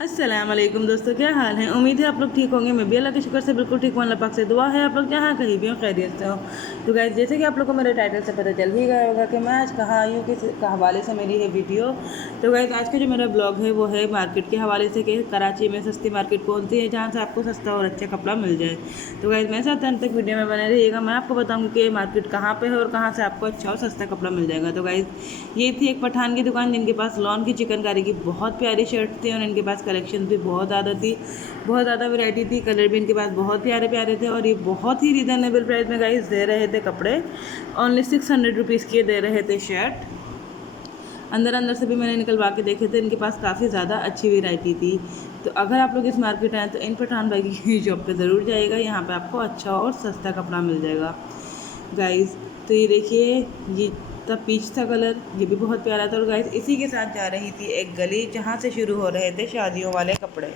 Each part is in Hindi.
अस्सलाम वालेकुम दोस्तों, क्या हाल है। उम्मीद है आप लोग ठीक होंगे। मैं भी अल्लाह के शुक्र से बिल्कुल ठीक हूँ। अल्लाह पाक से दुआ है आप लोग जहाँ कहीं भी हो खैरियत से हो। तो गाइस, जैसे कि आप लोग को मेरे टाइटल से पता चल ही गया होगा कि मैं आज कहाँ आई हूँ, किस हवाले से मेरी है वीडियो। तो गाइस, आज का जो मेरा ब्लॉग है वो है मार्केट के हवाले से कि कराची में सस्ती मार्केट कौन सी है जहाँ से आपको सस्ता और अच्छा कपड़ा मिल जाए। तो गाइस, मेरे साथ अंत तक वीडियो में बने रहिएगा। मैं आपको बताऊँगी कि मार्केट कहाँ पर है और कहाँ से आपको अच्छा और सस्ता कपड़ा मिल जाएगा। तो गाइस, ये थी एक पठान की दुकान जिनके पास लॉन की चिकनकारी की बहुत प्यारी शर्ट थी और इनके पास कलेक्शन भी बहुत ज़्यादा थी, बहुत ज़्यादा वैरायटी थी। कलर भी इनके पास बहुत प्यारे प्यारे थे और ये बहुत ही रिजनेबल प्राइस में गाइस दे रहे थे कपड़े। ओनली 600 रुपीज़ के दे रहे थे शर्ट। अंदर अंदर से भी मैंने निकलवा के देखे थे, इनके पास काफ़ी ज़्यादा अच्छी वैरायटी थी। तो अगर आप लोग इस मार्केट आएँ तो इन पठान भाई की शॉप पे ज़रूर जाइएगा, यहाँ पे आपको अच्छा और सस्ता कपड़ा मिल जाएगा गाइस। तो ये देखिए, ये था पीच था कलर, ये भी बहुत प्यारा था। और गाइस, इसी के साथ जा रही थी एक गली जहाँ से शुरू हो रहे थे शादियों वाले कपड़े।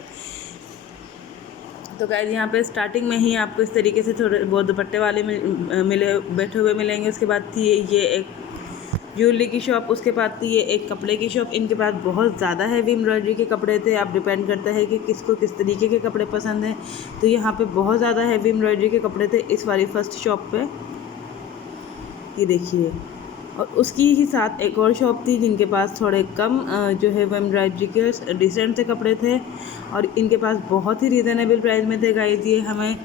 तो गाइस, यहाँ पे स्टार्टिंग में ही आपको इस तरीके से थोड़े बहुत दुपट्टे वाले मिले बैठे हुए मिलेंगे। उसके बाद थी ये एक ज्वेलरी की शॉप, उसके बाद थी ये एक कपड़े की शॉप। इनके पास बहुत ज़्यादा हैवी एम्ब्रॉयडरी के कपड़े थे। आप डिपेंड करता है कि किसको किस तरीके के कपड़े पसंद हैं। तो यहाँ पे बहुत ज़्यादा हैवी एम्ब्रॉयडरी के कपड़े थे इस वाली फर्स्ट शॉप पे, ये देखिए। और उसकी ही साथ एक और शॉप थी जिनके पास थोड़े कम जो है वो एम्ब्रॉयडरी के डिसेंट से कपड़े थे और इनके पास बहुत ही रिजनेबल प्राइस में थे गाइस। ये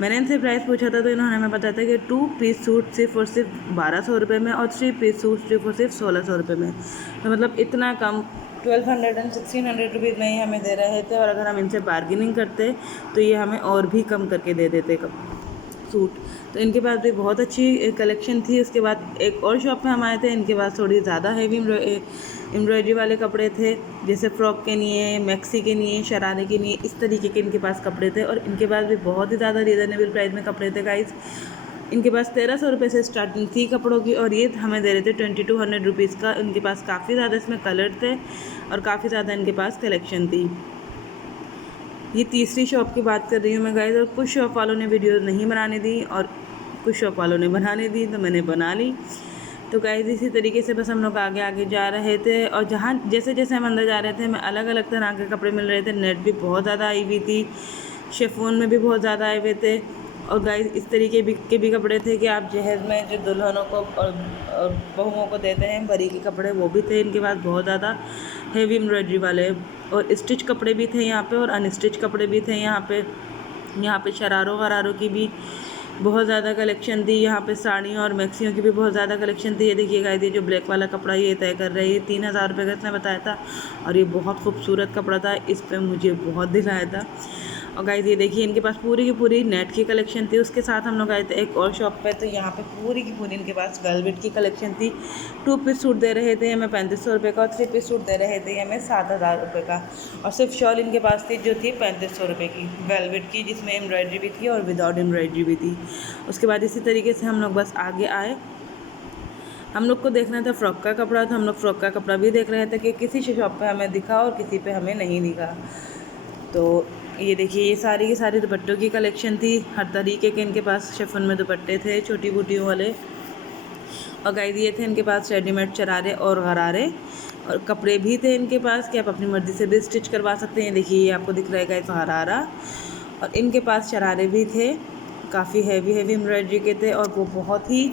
मैंने इनसे प्राइस पूछा था तो इन्होंने हमें बताया था कि 2 पीस सूट सिर्फ और सिर्फ 1200 रुपये में और 3 पीस सूट सिर्फ और सिर्फ 1600 रुपये में। तो मतलब इतना कम 1200 एंड 1600 रुपीज़ में ही हमें दे रहे थे। और अगर हम इनसे बार्गेनिंग करते तो ये हमें और भी कम करके दे देते सूट। तो इनके पास भी बहुत अच्छी कलेक्शन थी। उसके बाद एक और शॉप में हम आए थे, इनके पास थोड़ी ज़्यादा हैवी एम्ब्रॉयडरी वाले कपड़े थे, जैसे फ्रॉक के लिए, मैक्सी के लिए, शरारे के लिए, इस तरीके के इनके पास कपड़े थे। और इनके पास भी बहुत ही ज़्यादा रीज़नेबल प्राइस में कपड़े थे गाइस। इनके पास 1300 रुपये से स्टार्टिंग थी कपड़ों की और ये हमें दे रहे थे 2200 रुपीज़ का। इनके पास काफ़ी ज़्यादा इसमें कलर थे और काफ़ी ज़्यादा इनके पास कलेक्शन थी। ये तीसरी शॉप की बात कर रही हूँ मैं गाइस। और कुछ शॉप वालों ने वीडियो नहीं बनाने दी और कुछ शॉप वालों ने बनाने दी, तो मैंने बना ली। तो गाइस, इसी तरीके से बस हम लोग आगे आगे जा रहे थे और जहाँ जैसे जैसे हम अंदर जा रहे थे हमें अलग अलग तरह के कपड़े मिल रहे थे। नेट भी बहुत ज़्यादा आई हुई थी, शिफॉन में भी बहुत ज़्यादा आए हुए थे। और गाइस, इस तरीके के भी कपड़े थे कि आप जहेज़ में जो दुल्हनों को और बहुओं को देते हैं बरी के कपड़े, वो भी थे इनके पास बहुत ज़्यादा हेवी एम्ब्रॉयडरी वाले। और स्टिच कपड़े भी थे यहाँ पे और अनस्टिच कपड़े भी थे यहाँ पे। यहाँ पे शरारों वरारों की भी बहुत ज़्यादा कलेक्शन थी। यहाँ पे साड़ियों और मैक्सियों की भी बहुत ज़्यादा कलेक्शन थी। ये देखिए गाइस, ये जो ब्लैक वाला कपड़ा ये तय कर रही है 3000 रुपये का इसने बताया था और ये बहुत खूबसूरत कपड़ा था, इस पर मुझे बहुत दिल आया था। और गाइस, ये देखिए इनके पास पूरी की पूरी नेट की कलेक्शन थी। उसके साथ हम लोग आए थे एक और शॉप पे, तो यहाँ पे पूरी की पूरी इनके पास वेलवेट की कलेक्शन थी। 2 पीस सूट दे रहे थे हमें 3500 रुपये का और 3 पीस सूट दे रहे थे हमें 7000 रुपये का। और सिर्फ शॉल इनके पास थी जो थी 3500 रुपये की वेलवेट की, जिसमें एम्ब्रॉयडरी भी थी और विदाउट एम्ब्रॉयडरी भी थी। उसके बाद इसी तरीके से हम लोग बस आगे आए। हम लोग को देखना था फ्रॉक का कपड़ा, तो हम लोग फ्रॉक का कपड़ा भी देख रहे थे कि किसी शॉप पे हमें दिखा और किसी पे हमें नहीं दिखा। तो ये देखिए, ये सारी की सारी दुपट्टों की कलेक्शन थी। हर तरीके के इनके पास शिफॉन में दुपट्टे थे, छोटी बूटियों वाले। और गाइस, ये थे इनके पास रेडीमेड शरारे और गरारे और कपड़े भी थे इनके पास कि आप अपनी मर्ज़ी से भी स्टिच करवा सकते हैं। देखिए, ये आपको दिख रहा है गाइस गरारा। और इनके पास शरारे भी थे, काफ़ी हैवी हैवी एम्ब्रॉयडरी के थे और वो बहुत ही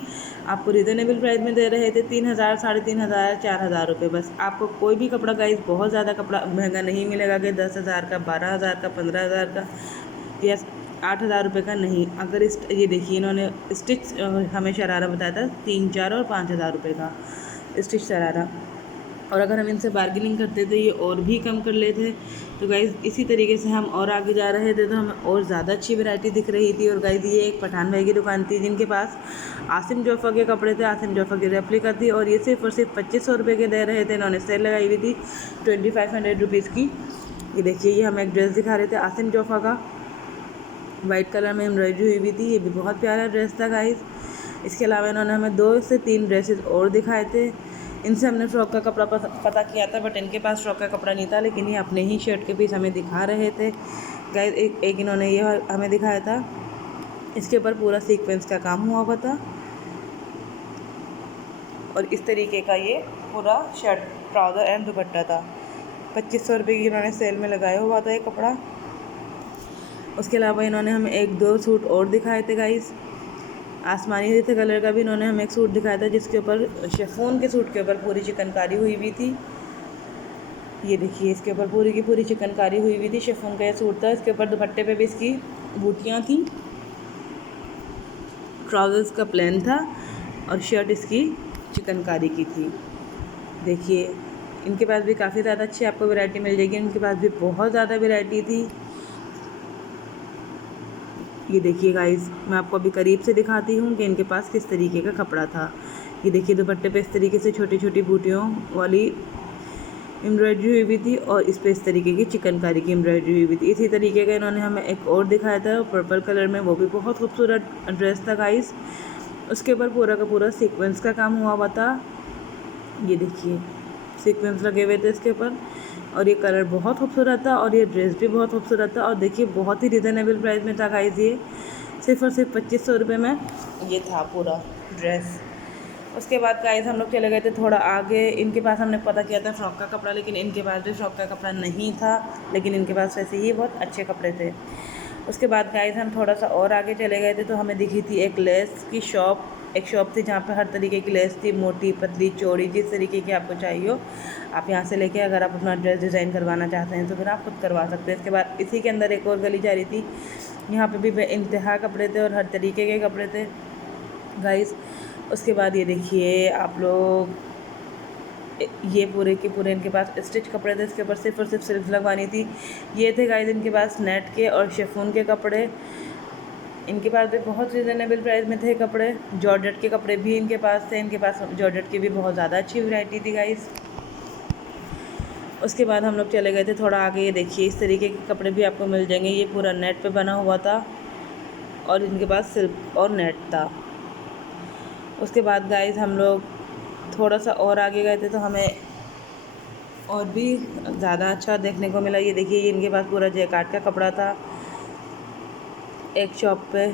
आपको रिजनेबल प्राइस में दे रहे थे। 3000, 3500, 4000 रुपये। बस आपको कोई भी कपड़ा गाइस बहुत ज़्यादा कपड़ा महंगा नहीं मिलेगा कि 10,000 का, 12,000 का, 15,000 का या 8,000 रुपये का नहीं। अगर ये देखिए, इन्होंने स्टिच हमें शरारा बताया था 3, 4 और 5,000 रुपये का स्टिच शरारा। और अगर हम इनसे बार्गेनिंग करते तो ये और भी कम कर लेते। तो गाइज़, इसी तरीके से हम और आगे जा रहे थे तो हमें और ज़्यादा अच्छी वैरायटी दिख रही थी। और गाइज़, ये एक पठान भाई की दुकान थी जिनके पास आसिम जोफ़ा के कपड़े थे, आसिम जोफ़ा की रेप्लिका थी और ये सिर्फ और सिर्फ 2500 रुपये के दे रहे थे। इन्होंने सेल लगाई हुई थी 2500 रुपीज़ की। ये देखिए, ये हमें एक ड्रेस दिखा रहे थे आसिम जोफ़ा का, वाइट कलर में एम्ब्रॉयडरी हुई हुई थी। ये भी बहुत प्यारा ड्रेस था गाइज़। इसके अलावा इन्होंने हमें 2 से 3 ड्रेसेस और दिखाए थे। इनसे हमने फ़्रॉक का कपड़ा पता किया था, बट इनके पास फ़्रॉक का कपड़ा नहीं था, लेकिन ये अपने ही शर्ट के पीस हमें दिखा रहे थे गाइस। एक इन्होंने ये हमें दिखाया था, इसके ऊपर पूरा सीक्वेंस का काम हुआ हुआ था और इस तरीके का ये पूरा शर्ट, ट्राउज़र एंड दुपट्टा था। 2500 रुपये की इन्होंने सेल में लगाया हुआ था ये कपड़ा। उसके अलावा इन्होंने हमें 1-2 सूट और दिखाए थे गाइस। आसमानी जैसे कलर का भी इन्होंने हमें एक सूट दिखाया था, जिसके ऊपर शिफॉन के सूट के ऊपर पूरी चिकनकारी हुई हुई थी। ये देखिए, इसके ऊपर पूरी की पूरी चिकनकारी हुई हुई थी। शिफॉन का ये सूट था। इसके ऊपर दुपट्टे पे भी इसकी बूटियाँ थी। ट्राउज़र्स का प्लेन था और शर्ट इसकी चिकनकारी की थी। देखिए, इनके पास भी काफ़ी ज़्यादा अच्छी आपको वैरायटी मिल जाएगी। इनके पास भी बहुत ज़्यादा वैरायटी थी। ये देखिए गाइस, मैं आपको अभी करीब से दिखाती हूँ कि इनके पास किस तरीके का कपड़ा था। ये देखिए, दुपट्टे पे इस तरीके से छोटी छोटी बूटियों वाली एम्ब्रॉयडरी हुई हुई थी और इस पर इस तरीके की चिकनकारी की एम्ब्रॉयडरी हुई हुई थी। इसी तरीके का इन्होंने हमें एक और दिखाया था पर्पल कलर में, वो भी बहुत खूबसूरत ड्रेस था गाइस। उसके ऊपर पूरा का पूरा सीक्वेंस का काम हुआ हुआ था। ये देखिए, सीक्वेंस लगे हुए थे इसके ऊपर और ये कलर बहुत खूबसूरत था और ये ड्रेस भी बहुत खूबसूरत था। और देखिए, बहुत ही रिजनेबल प्राइस में था गाइस। ये सिर्फ और सिर्फ 2500 रुपये में ये था पूरा ड्रेस। उसके बाद गाइस हम लोग चले गए थे थोड़ा आगे। इनके पास हमने पता किया था फ्रॉक का कपड़ा, लेकिन इनके पास भी फ्रॉक का कपड़ा नहीं था, लेकिन इनके पास वैसे ही बहुत अच्छे कपड़े थे। उसके बाद गाइस हम थोड़ा सा और आगे चले गए थे तो हमें दिखी थी एक लेस की शॉप। एक शॉप थी जहाँ पे हर तरीके की लेस थी, मोटी पतली चौड़ी, जिस तरीके की आपको चाहिए हो आप यहाँ से लेके अगर आप अपना ड्रेस डिज़ाइन करवाना चाहते हैं तो फिर आप खुद करवा सकते हैं। इसके बाद इसी के अंदर एक और गली जा रही थी, यहाँ पे भी बेइंतहा कपड़े थे और हर तरीके के कपड़े थे गाइस। उसके बाद ये देखिए आप लोग, ये पूरे के पूरे इनके पास स्टिच कपड़े थे। इसके ऊपर सिर्फ और सिर्फ सिल्क लगवानी थी। ये थे गाइस इनके पास नेट के और शिफॉन के कपड़े। इनके पास भी बहुत रिजनेबल प्राइस में थे कपड़े। जॉर्जेट के कपड़े भी इनके पास थे। इनके पास जॉर्जेट की भी बहुत ज़्यादा अच्छी वैरायटी थी गाइस। उसके बाद हम लोग चले गए थे थोड़ा आगे। ये देखिए, इस तरीके के कपड़े भी आपको मिल जाएंगे। ये पूरा नेट पे बना हुआ था और इनके पास सिल्क और नेट था। उसके बाद गाइस हम लोग थोड़ा सा और आगे गए थे तो हमें और भी ज़्यादा अच्छा देखने को मिला। ये देखिए, ये इनके पास पूरा जैकार्ड का कपड़ा था एक शॉप पे।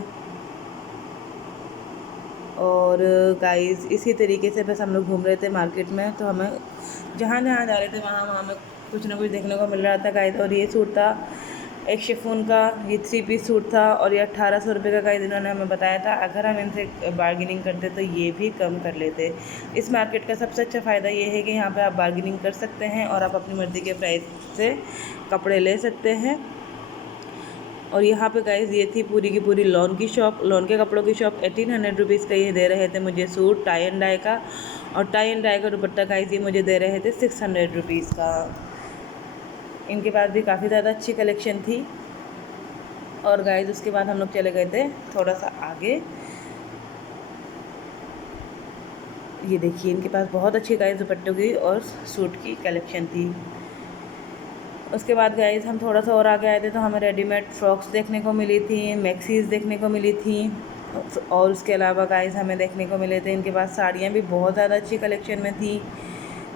और गाइस इसी तरीके से बस हम लोग घूम रहे थे मार्केट में, तो हमें जहाँ जहाँ जा रहे थे वहाँ हमें कुछ ना कुछ देखने को मिल रहा था गाइस। और ये सूट था एक शिफॉन का, ये 3 पीस सूट था और ये 1800 रुपये का गाइस इन्होंने हमें बताया था। अगर हम इनसे बार्गेनिंग करते तो ये भी कम कर लेते। इस मार्केट का सबसे अच्छा फ़ायदा ये है कि यहाँ पे आप बार्गेनिंग कर सकते हैं और आप अपनी मर्ज़ी के प्राइस से कपड़े ले सकते हैं। और यहाँ पे गाइस ये थी पूरी की पूरी लॉन की शॉप, लॉन के कपड़ों की शॉप। 1800 रुपीज़ का ये दे रहे थे मुझे सूट टाई एंड डाई का, और टाई एंड डाई का दुपट्टा गाइस ये मुझे दे रहे थे 600 रुपीज़ का। इनके पास भी काफ़ी ज़्यादा अच्छी कलेक्शन थी। और गाइस उसके बाद हम लोग चले गए थे थोड़ा सा आगे। ये देखिए, इनके पास बहुत अच्छी गाइस दुपट्टों की और सूट की कलेक्शन थी। उसके बाद गाइस हम थोड़ा सा और आगे आए थे तो हमें रेडीमेड फ्रॉक्स देखने को मिली थी, मैक्सीज़ देखने को मिली थी। और उसके अलावा गाइस हमें देखने को मिले थे इनके पास साड़ियाँ भी बहुत ज़्यादा अच्छी कलेक्शन में थी।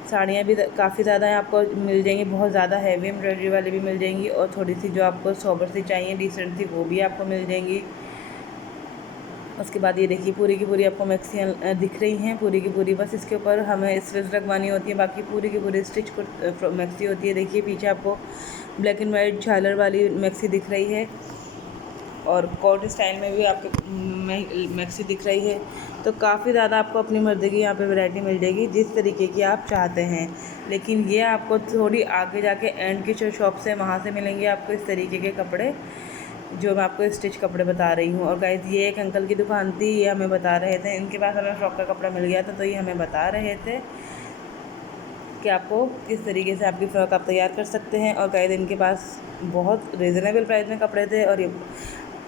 साड़ियाँ भी काफ़ी ज़्यादा आपको मिल जाएंगी, बहुत ज़्यादा हैवी एम्ब्रॉयडरी वाली भी मिल जाएंगी और थोड़ी सी जो आपको सोबर सी चाहिए, डिसेंट सी, वो भी आपको मिल जाएंगी। उसके बाद ये देखिए, पूरी की पूरी आपको मैक्सियाँ दिख रही हैं, पूरी की पूरी। बस इसके ऊपर हमें स्टिच लगवानी होती है, बाकी पूरी की पूरी स्टिच मैक्सी होती है। देखिए पीछे आपको ब्लैक एंड वाइट झालर वाली मैक्सी दिख रही है और कोट स्टाइल में भी आपके मैक्सी दिख रही है। तो काफ़ी ज़्यादा आपको अपनी मर्ज़ी की यहाँ पे वैरायटी मिल जाएगी जिस तरीके की आप चाहते हैं। लेकिन ये आपको थोड़ी आगे जाके एंड की जो शॉप से वहाँ से मिलेंगे आपको इस तरीके के कपड़े, जो मैं आपको स्टिच कपड़े बता रही हूँ। और गाइस ये एक अंकल की दुकान थी, ये हमें बता रहे थे, इनके पास हमें फ्रॉक का कपड़ा मिल गया था तो ये हमें बता रहे थे कि आपको किस तरीके से आपकी फ़्रॉक आप तैयार कर सकते हैं। और गाइस इनके पास बहुत रिजनेबल प्राइस में कपड़े थे और ये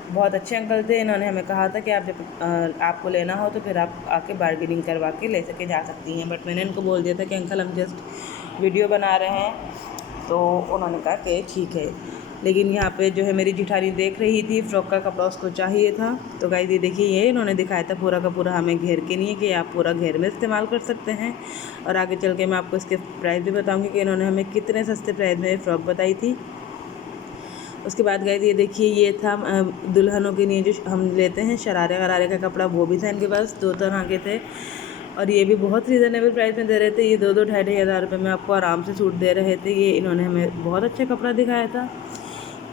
बहुत अच्छे अंकल थे। इन्होंने हमें कहा था कि आप जब आपको लेना हो तो फिर आप आके बार्गेनिंग करवा के ले सके जा सकती हैं। बट मैंने इनको बोल दिया था कि अंकल हम जस्ट वीडियो बना रहे हैं, तो उन्होंने कहा कि ठीक है। लेकिन यहाँ पे जो है मेरी जिठानी देख रही थी, फ्रॉक का कपड़ा उसको चाहिए था। तो गाइस ये देखिए, ये इन्होंने दिखाया था पूरा का पूरा हमें घेर के नहीं है कि आप पूरा घेर में इस्तेमाल कर सकते हैं। और आगे चल के मैं आपको इसके प्राइस भी बताऊँगी कि इन्होंने हमें कितने सस्ते प्राइस में फ़्रॉक बताई थी। उसके बाद गाइस ये देखिए, ये था दुल्हनों के लिए जो हम लेते हैं शरारे गरारे का कपड़ा, वो भी था इनके पास 2 तरह के थे। और ये भी बहुत रीज़नेबल प्राइस में दे रहे थे। ये 2-2 ढाई हज़ार रुपये में आपको आराम से सूट दे रहे थे। ये इन्होंने हमें बहुत अच्छा कपड़ा दिखाया था।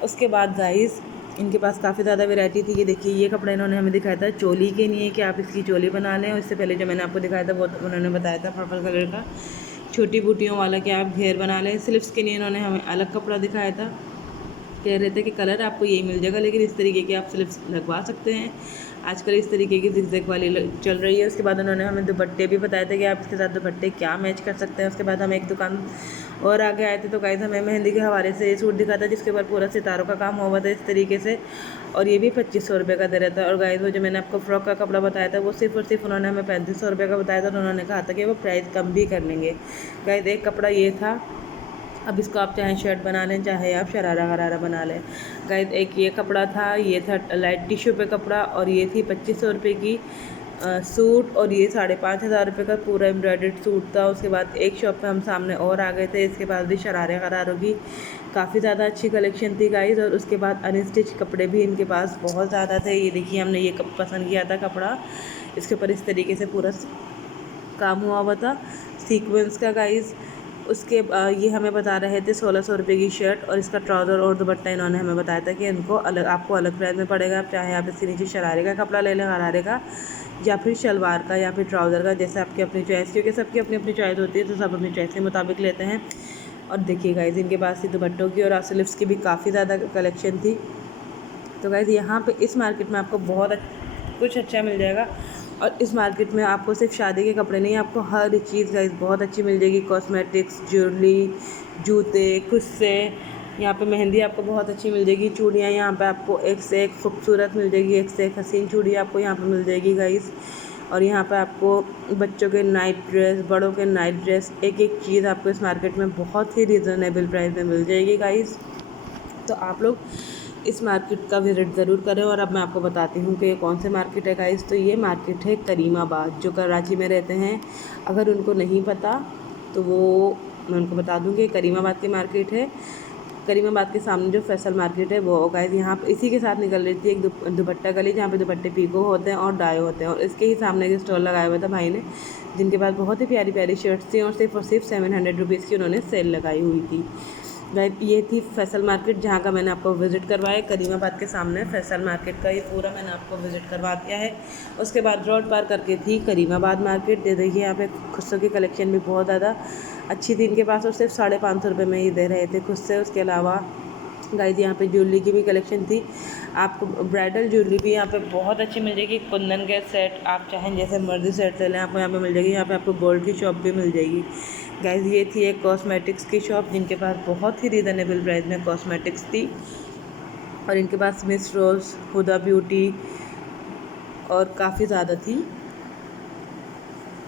उसके बाद गाइस इनके पास काफ़ी ज़्यादा वैरायटी थी। ये देखिए ये कपड़ा इन्होंने हमें दिखाया था चोली के लिए कि आप इसकी चोली बना लें। और इससे पहले जो मैंने आपको दिखाया था वो उन्होंने बताया था पर्पल कलर का छोटी बूटियों वाला कि आप घेर बना लें। स्लीव्स के लिए इन्होंने हमें अलग कपड़ा दिखाया था। कह रहे थे कि कलर आपको यही मिल जाएगा, लेकिन इस तरीके के आप स्लीव्स लगवा सकते हैं। आजकल इस तरीके की जिगजैग वाली चल रही है। उसके बाद उन्होंने हमें दुपट्टे भी बताए थे कि आप इसके साथ दुपट्टे क्या मैच कर सकते हैं। उसके बाद हम एक दुकान और आगे आए थे तो गाइस हमें मेहंदी के हवाले से ये सूट दिखा था जिसके ऊपर पूरा सितारों का काम हुआ था इस तरीके से, और ये भी 2500 रुपये का दे रहा था। और गाइस वो जो मैंने आपको फ्रॉक का कपड़ा बताया था वो सिर्फ और सिर्फ उन्होंने हमें 3500 रुपये का बताया था। और उन्होंने कहा था कि वो प्राइस कम भी कर लेंगे। गाइस एक कपड़ा ये था। अब इसको आप चाहे शर्ट बना लें चाहे आप शरारा गरारा बना लें। गाइस एक ये कपड़ा था, ये था लाइट टिश्यू पे कपड़ा, और ये थी 2500 रुपये की सूट, और ये 5500 रुपये का पूरा एम्ब्रॉयडर्ड सूट था। उसके बाद एक शॉप पे हम सामने और आ गए थे, इसके पास भी शरारे गरारों की काफ़ी ज़्यादा अच्छी कलेक्शन थी गाइस। और उसके बाद अनस्टिच कपड़े भी इनके पास बहुत ज़्यादा थे। ये देखिए हमने ये पसंद किया था कपड़ा, इसके ऊपर इस तरीके से पूरा काम हुआ था सीक्वेंस का गाइस। उसके ये हमें बता रहे थे 1600 रुपये की शर्ट, और इसका ट्राउज़र और दुपट्टा इन्होंने हमें बताया था कि इनको अलग आपको अलग प्राइस में पड़ेगा। आप चाहे आप इसके नीचे शरारे का कपड़ा ले लें गरारे का, या फिर शलवार का, या फिर ट्राउज़र का, जैसे आपकी अपनी चॉइस, क्योंकि सबकी अपनी अपनी चॉइस होती है तो सब अपनी चॉइस के मुताबिक लेते हैं। और देखिए गाइस इनके पास दुपट्टों की और स्लीव्स की भी काफ़ी ज़्यादा कलेक्शन थी। तो गाइस यहाँ पे इस मार्केट में आपको बहुत कुछ अच्छा मिल जाएगा। और इस मार्केट में आपको सिर्फ शादी के कपड़े नहीं, आपको हर चीज़ गाइस बहुत अच्छी मिल जाएगी। कॉस्मेटिक्स, ज्वेलरी, जूते, खुस्से, यहाँ पे मेहंदी आपको बहुत अच्छी मिल जाएगी। चूड़ियाँ यहाँ पे आपको एक से एक खूबसूरत मिल जाएगी, एक से एक हसीन चूड़ी आपको यहाँ पे मिल जाएगी गाइस। और यहाँ पे आपको बच्चों के नाइट ड्रेस, बड़ों के नाइट ड्रेस, एक एक चीज़ आपको इस मार्केट में बहुत ही रिजनेबल प्राइस में मिल जाएगी गाइस। तो आप लोग इस मार्केट का विज़िट ज़रूर करें। और अब मैं आपको बताती हूँ कि ये कौन से मार्केट है गाइस। तो ये मार्केट है करीमाबाद, जो कराची में रहते हैं। अगर उनको नहीं पता तो वो मैं उनको बता दूँगी, करीमाबाद की मार्केट है। करीमाबाद के सामने जो फैसल मार्केट है वो गाइस यहाँ पर इसी के साथ निकल रही थी एक दुपट्टा गली, जहाँ पे दुपट्टे पीको होते हैं और डाई होते हैं। और इसके ही सामने एक स्टॉल लगाया हुआ था भाई ने, जिनके पास बहुत ही प्यारी प्यारी शर्ट्स थी, और सिर्फ 700 रुपीज़ की उन्होंने सेल लगाई हुई थी। गाइस ये थी फैसल मार्केट, जहाँ का मैंने आपको विज़िट करवाया। करीमाबाद के सामने फैसल मार्केट का ये पूरा मैंने आपको विज़िट करवा दिया है। उसके बाद रोड पार करके थी करीमाबाद मार्केट। दे देखिए यहाँ पे खुस्सों की कलेक्शन भी बहुत ज़्यादा अच्छी थी इनके पास, और सिर्फ 550 रुपये में ही दे रहे थे खुस्से। उसके अलावा गाइस यहाँ पे ज्वेलरी की भी कलेक्शन थी। आपको ब्राइडल ज्वेलरी भी यहाँ पे बहुत अच्छी मिल जाएगी। कुंदन के सेट आप चाहें जैसे मर्जी सेट ले लें, आपको यहाँ पे मिल जाएगी। यहाँ पे आपको गोल्ड की शॉप भी मिल जाएगी। गाइस ये थी एक कॉस्मेटिक्स की शॉप, जिनके पास बहुत ही रिजनेबल प्राइस में कॉस्मेटिक्स थी। और इनके पास मिस रोज़, हुदा ब्यूटी और काफ़ी ज़्यादा थी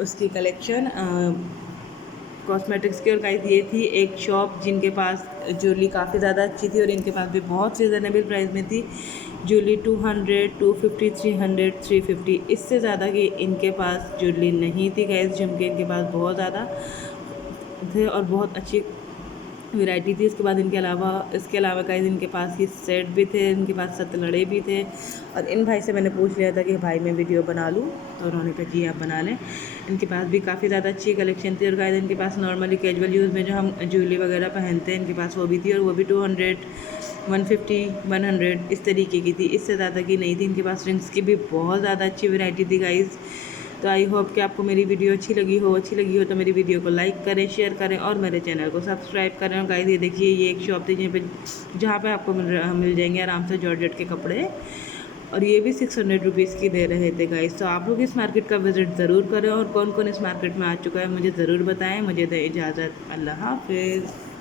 उसकी कलेक्शन कॉस्मेटिक्स की। और गाइस ये थी एक शॉप जिनके पास ज्वेलरी काफ़ी ज़्यादा अच्छी थी, और इनके पास भी बहुत रिजनेबल प्राइस में थी। ज्वेलरी 200, 250, 300, 350, इससे ज़्यादा की इनके पास ज्वेलरी नहीं थी गाइस। झुमके इनके पास बहुत ज़्यादा थे और बहुत अच्छी वैरायटी थी। इसके बाद इसके अलावा गाइस इनके पास ये सेट भी थे, इनके पास सतलड़े भी थे। और इन भाई से मैंने पूछ लिया था कि भाई मैं वीडियो बना लूँ, तो उन्होंने कहा जी आप बना लें। इनके पास भी काफ़ी ज़्यादा अच्छी कलेक्शन थी। और गाइस इनके पास नॉर्मली कैजुअल यूज़ में जो हम ज्वेलरी वगैरह पहनते हैं, इनके पास वो भी थी, और वो भी 200, 150, 100 इस तरीके की थी, इससे ज़्यादा की नहीं थी। इनके पास रिंग्स की भी बहुत ज़्यादा अच्छी वैरायटी थी गाइस। तो आई होप कि आपको मेरी वीडियो अच्छी लगी हो तो मेरी वीडियो को लाइक करें, शेयर करें और मेरे चैनल को सब्सक्राइब करें। और गाइस ये देखिए ये एक शॉप थी जहाँ पे आपको मिल जाएंगे आराम से जॉर्जेट के कपड़े, और ये भी 600 रुपीज़ की दे रहे थे गाइस। तो आप लोग इस मार्केट का विज़िट ज़रूर करें, और कौन कौन इस मार्केट में आ चुका है मुझे ज़रूर बताएं। मुझे दें इजाज़त, अल्लाह हाफ़िज़।